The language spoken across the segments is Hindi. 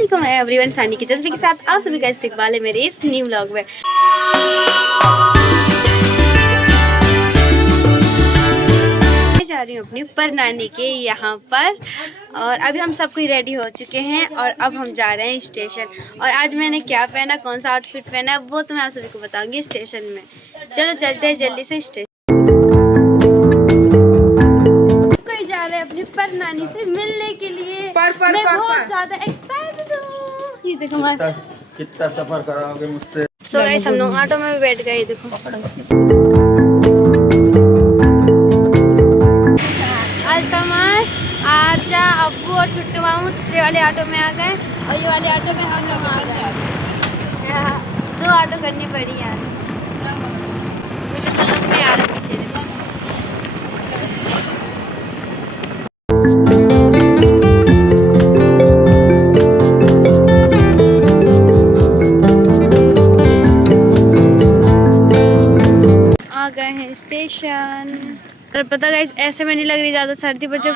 वालेकुम एवरीवन, सानी की जज्बे के साथ आप सभी का इस्तकबाल है मेरे इस न्यू व्लॉग में। जा रही हूँ अपनी परनानी के यहाँ पर और अभी हम सब कोई रेडी हो चुके हैं और अब हम जा रहे हैं स्टेशन। और आज मैंने क्या पहना, कौन सा आउटफिट पहना है वो तो मैं आप सभी को बताऊंगी स्टेशन में। चलो चलते हैं जल्दी से स्टेशन। कोई जा रहे हैं अपनी परनानी से मिलने के लिए। मैं बहुत ज्यादा एक्साइटेड हूँ। ये देखो कितना सफर कराओगे मुझसे। सो गाइस हम लोग ऑटो में बैठ गए। देखो अल्तमस, आरजा, अब्बू और छुट्टू मामू दूसरे वाले ऑटो में आ गए और ये वाले ऑटो में हम लोग आ गए। दो ऑटो करनी पड़ी यार, मुझे समझ में आ रहा पीछे। आ गए हैं स्टेशन। और पता गाइस ऐसे में नहीं लग रही ज़्यादा सर्दी, पर जब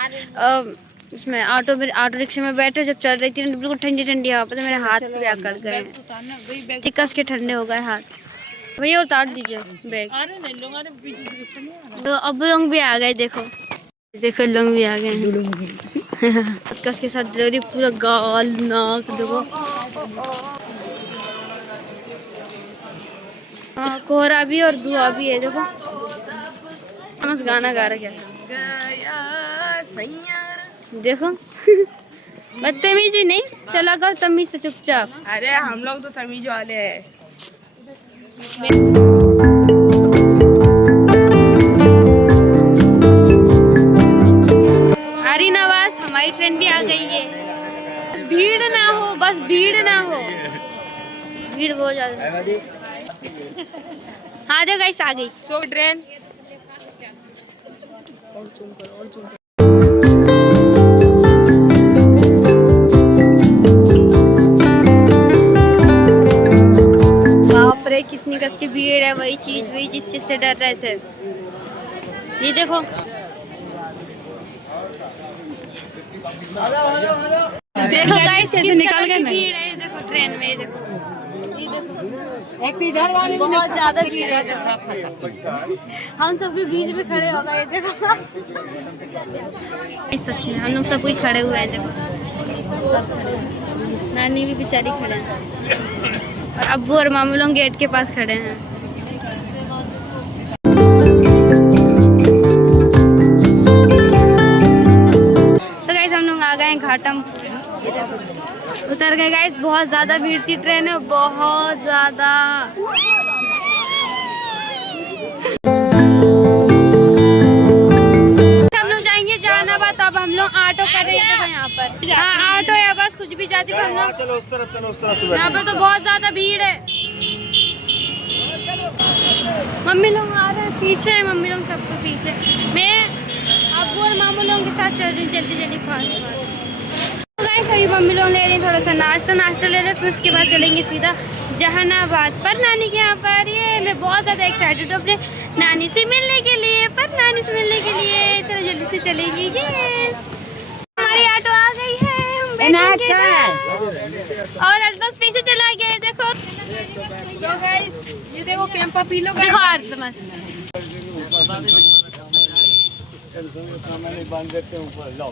उसमें ऑटो रिक्शा में बैठे जब चल रही थी बिल्कुल ठंडी ठंडी हवा, पता मेरे हाथ पूरे आकड़ गए, कस के ठंडे हो गए हाथ। भैया उतार दीजिए बैग। तो अब लोग भी आ गए। देखो लोग भी आ गए हैं। कस के साथ डिलीवरी, पूरा गाल नाक देखो। हाँ कोहरा भी और धुआं भी है। देखो बस गाना गा रहा क्या देखो। बदतमीजी नहीं, चला कर तमीज से चुपचाप। अरे हम लोग तो तमीज वाले हैं। अरे नवाज हमारी ट्रेन भी आ गई है। बस भीड़ ना हो, बस भीड़ ना हो, भीड़ बहुत ज्यादा। हाँ देखो गाइस आ गई सो ट्रेन। बाप रे कितनी कस की भीड़ है। वही चीज जिस चीज से डर रहे थे। ये देखो देखो गाइस किस कदर की भीड़ है। ये देखो ट्रेन में, ये देखो बहुत ज्यादा भीड़ है। हम सब के बीच में खड़े हो गए। ये देखो सच में हम लोग सब कोई खड़े हुए हैं। देखो सब खड़े हैं, नानी भी बेचारी खड़े हैं और अब्बू और मामू लोग गेट के पास खड़े हैं। तो गाइस हम लोग आ गए हैं घाटम, उतर गए गाइस। बहुत ज्यादा भीड़ थी ट्रेन में, बहुत ज्यादा। हम लोग जाएंगे जहानाबाद। अब हम लोग ऑटो कर रहे हैं यहाँ पर। हाँ ऑटो या बस कुछ भी जाती हम लोग। चलो उस तरफ यहाँ पर तो बहुत ज्यादा भीड़ है। मम्मी लोग आ रहे हैं पीछे है, मम्मी लोग सबको पीछे। मैं अब्बू और मामू लोगों के साथ चल रही हूँ जल्दी फास्ट। सभी मम्मी लोग ले रही हैं थोड़ा सा नाश्ता ले रहे हैं, फिर उसके बाद चलेंगे सीधा जहानाबाद पर नानी के यहाँ पर। ये मैं बहुत ज़्यादा एक्साइटेड हूँ अपने नानी से मिलने के लिए, पर नानी से मिलने के लिए। चलो जल्दी से चलेंगे। यस हमारी ऑटो आ गई है, हम बैठेंगे और अल्तमस पीछे चला गया है। देखो सो गाइस ये देखो कैंपा पी लो। देखो अल्तमस बांध देते हैं ऊपर। लो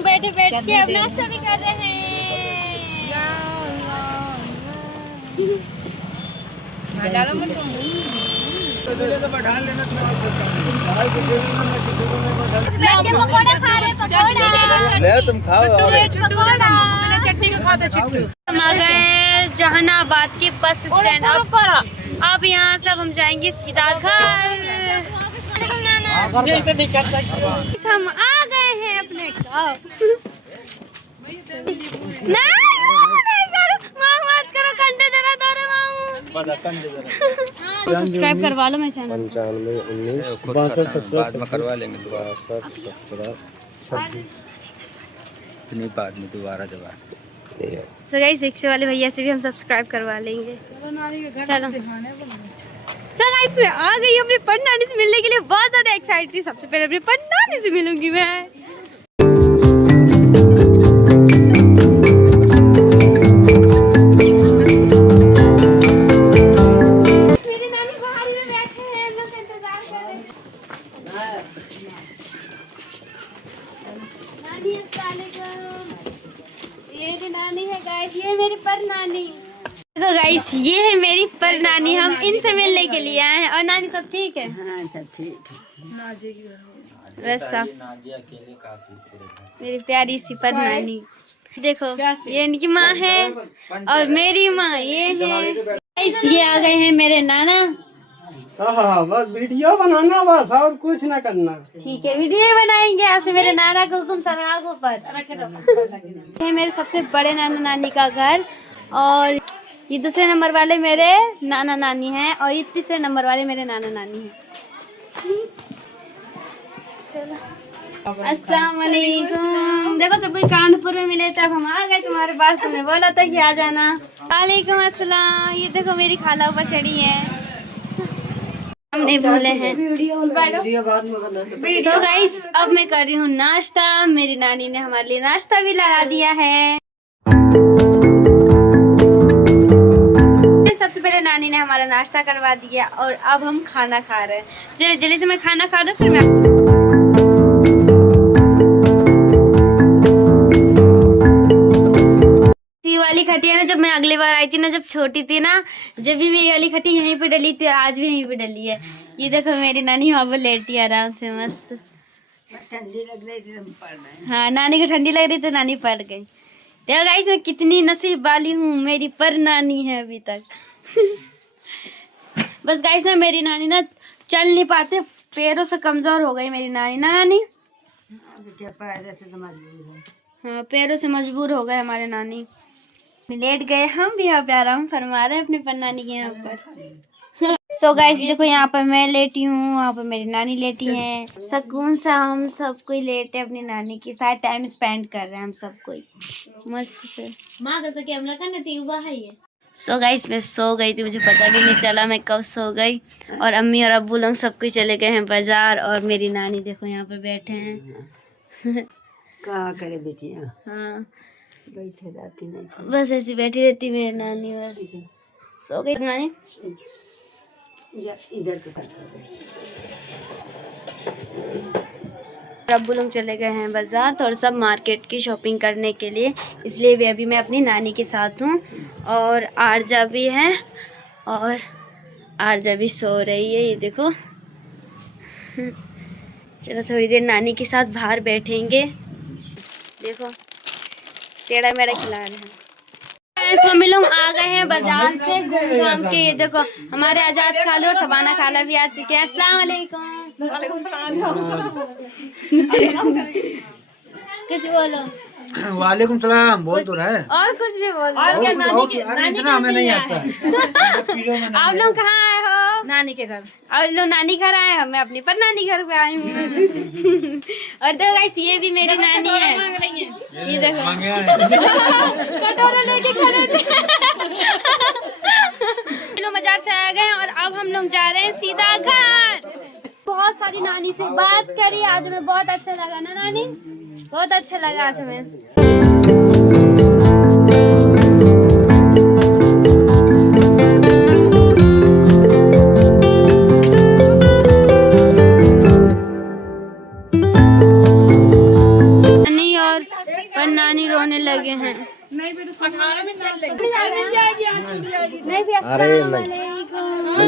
बैठ के अब नाश्ता भी कर रहे हैं। बैठा लेना पकौड़ा खा रहे, पकौड़ा तुम खाओ। चटनी का खाता चिट्टू। हम आ गए जहानाबाद के बस स्टैंड। अब यहाँ सब हम जाएंगे सीधा घर। हम आ गए हैं अपने घर। मत करो, कंधे दरा दो मामू। सब्सक्राइब करवा लो मेरे चैनल। 95 19 62 17 करवा लेंगे दोबारा। 17 बाद में दोबारा सो गाइस रिक्शे वाले भैया से भी हम सब्सक्राइब करवा लेंगे। चलो सो गाइस मैं आ गई हूँ अपनी परनानी से मिलने के लिए, बहुत ज़्यादा एक्साइटेड थी। सबसे पहले अपनी परनानी से मिलूंगी मैं। मेरे नानी बाहर में बैठे हैं, हम लोग इंतजार कर रहे हैं। नानी अस्सलाम वालेकुम। ये भी नानी है गाइस, ये मेरी परनानी। तो गाइस ये है मेरी परनानी, हम इनसे मिलने के लिए आए हैं। और नानी सब ठीक है? हाँ सब ठीक है। बस सब मेरी प्यारी सी परनानी। देखो ये इनकी माँ है और मेरी माँ ये है। गाइस ये आ गए हैं मेरे नाना। हाँ बस वीडियो बनाना, बस और कुछ ना करना। ठीक है वीडियो बनाएंगे आज से मेरे नाना को हुक्म सरागों पर। ये मेरे सबसे बड़े नाना नानी का घर, और ये दूसरे नंबर वाले मेरे नाना नानी हैं, और ये तीसरे नंबर वाले मेरे नाना नानी हैं। चलो अस्सलाम वालेकुम। देखो सब कोई कानपुर में मिले तब हम आ गए तुम्हारे पास, तुमने बोला था कि आ जाना। वालेकुम अस्सलाम। ये देखो मेरी खाला ऊपर चढ़ी है, हम नहीं भूले हैं। सो गाइस अब मैं कर रही हूँ नाश्ता। मेरी नानी ने हमारे लिए नाश्ता भी लगा दिया है। सबसे पहले नानी ने हमारा नाश्ता करवा दिया और अब हम खाना खा रहे हैं। चलिए जल्दी से मैं खाना खा रहा हूँ, फिर मैं ये वाली खटिया ना, जब मैं अगली बार आई थी ना, जब छोटी थी ना, जब भी मैं ये वाली खटिया यहीं पे डली थी, आज भी यहीं पे डली है। ये देखो मेरी नानी वहाँ पर लेटी आराम से मस्त। ठंडी लग रही थी, हम पढ़ रहे हैं। हाँ नानी को ठंडी लग रही तो नानी पड़ गई। देखो गाइस मैं कितनी नसीब वाली हूँ, मेरी पर नानी है अभी तक। बस गाइस ना मेरी नानी ना चल नहीं पाते, पैरों से कमजोर हो गई मेरी नानी ना। नानी पैर से तो मजबूर है। हाँ पैरों से मजबूर हो गए हमारे नानी। लेट गए, हम भी यहाँ पे आराम फरमा रहे हैं अपने पर नानी के यहाँ पर। सो गाइस देखो यहाँ पर मैं लेटी हूँ, वहाँ पर मेरी नानी लेटी है। सुकून सा हम सब कोई लेटे अपनी नानी के साथ टाइम स्पेंड कर रहे हैं हम सब कोई मस्त से। माँ कैसे कि हम लोग का थी हुआ है ये। सो गाइस मैं सो गई थी, मुझे पता भी नहीं चला मैं कब सो गई। और अम्मी और अब्बू लोग सब कोई चले गए हैं बाजार, और मेरी नानी देखो यहाँ पर बैठे हैं। क्या करे बेटियाँ, हाँ बैठे रहती नहीं। बस ऐसी बैठी रहती मेरी नानी, बस सो गई नानी। इधर तो अब्बू लोग चले गए हैं बाजार, थोड़ा सब मार्केट की शॉपिंग करने के लिए, इसलिए भी अभी मैं अपनी नानी के साथ हूँ। और आरजा भी है, और आरजा भी सो रही है, ये देखो। चलो थोड़ी देर नानी के साथ बाहर बैठेंगे। देखो टेढ़ा मेढ़ा खिला रहे हैं। मम्मी लोग आ गए हैं बाजार से घूम घाम के। ये देखो हमारे आजाद खाला और शबाना खाला भी आ चुके हैं। अस्सलाम वालेकुम। कुछ बोलो। वालेकुम सलाम। बोल तो रहा है और कुछ भी बोलो। इतना हमें नहीं आता। आप लोग कहाँ आए हो? नानी के घर। और लोग नानी घर आए हैं, मैं अपनी पर नानी घर पे आई हूँ। और देखो गाइस ये भी मेरी नानी है, ये देखो कटोरा लेके खड़े थे। लोग बाजार से आ गए हैं और अब हम लोग जा रहे हैं सीधा घर। बहुत सारी नानी से बात करी आज, हमें बहुत अच्छा लगा ना नानी, बहुत अच्छा लगा आज हमें। नानी रोने लगे हैं। नहीं भी मिल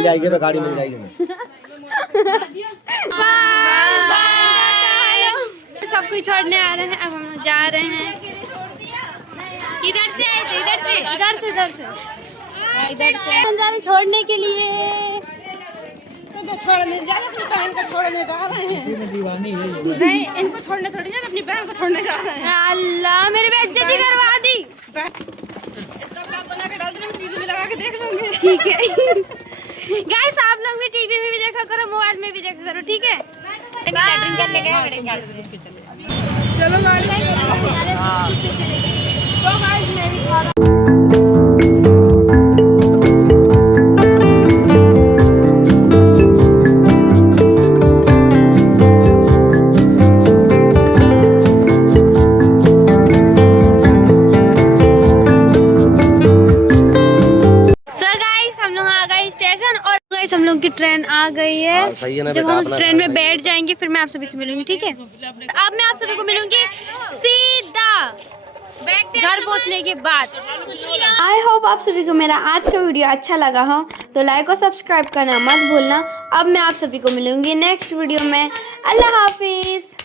जाएगी, गाड़ी मिल जाएगी। सब कुछ छोड़ने आ रहे हैं, अब हम लोग जा रहे हैं। इधर से आए थे, इधर से इधर से हम जा रहे छोड़ने के लिए। छोड़ने जा रहे, अपनी बहन को छोड़ने जा रहे हैं। दीवानी है नहीं, इनको छोड़ने थोड़ी जा रहे, अपनी बहन को छोड़ने जा रहे हैं। अल्लाह मेरी बेइज्जती करवा दी। इसका ब्लॉग बना के डाल देना, टीवी में लगा के देख लेंगे। ठीक है गाइस आप लोग भी टीवी में भी देखा करो, मोबाइल में भी देखा करो, ठीक है। सेटिंग करने गए हैं मेरे ख्याल से। चलो गाइस मेरी लोगों की ट्रेन आ गई है। सही है ना जब बेटा, हम अपना ट्रेन में बैठ जाएंगे फिर मैं आप सभी से मिलूंगी, ठीक है। अब मैं आप सभी को मिलूंगी सीधा घर पहुंचने के बाद। आई होप आप सभी को मेरा आज का वीडियो अच्छा लगा हो तो लाइक और सब्सक्राइब करना मत भूलना। अब मैं आप सभी को मिलूंगी नेक्स्ट वीडियो में। अल्लाह हाफिज।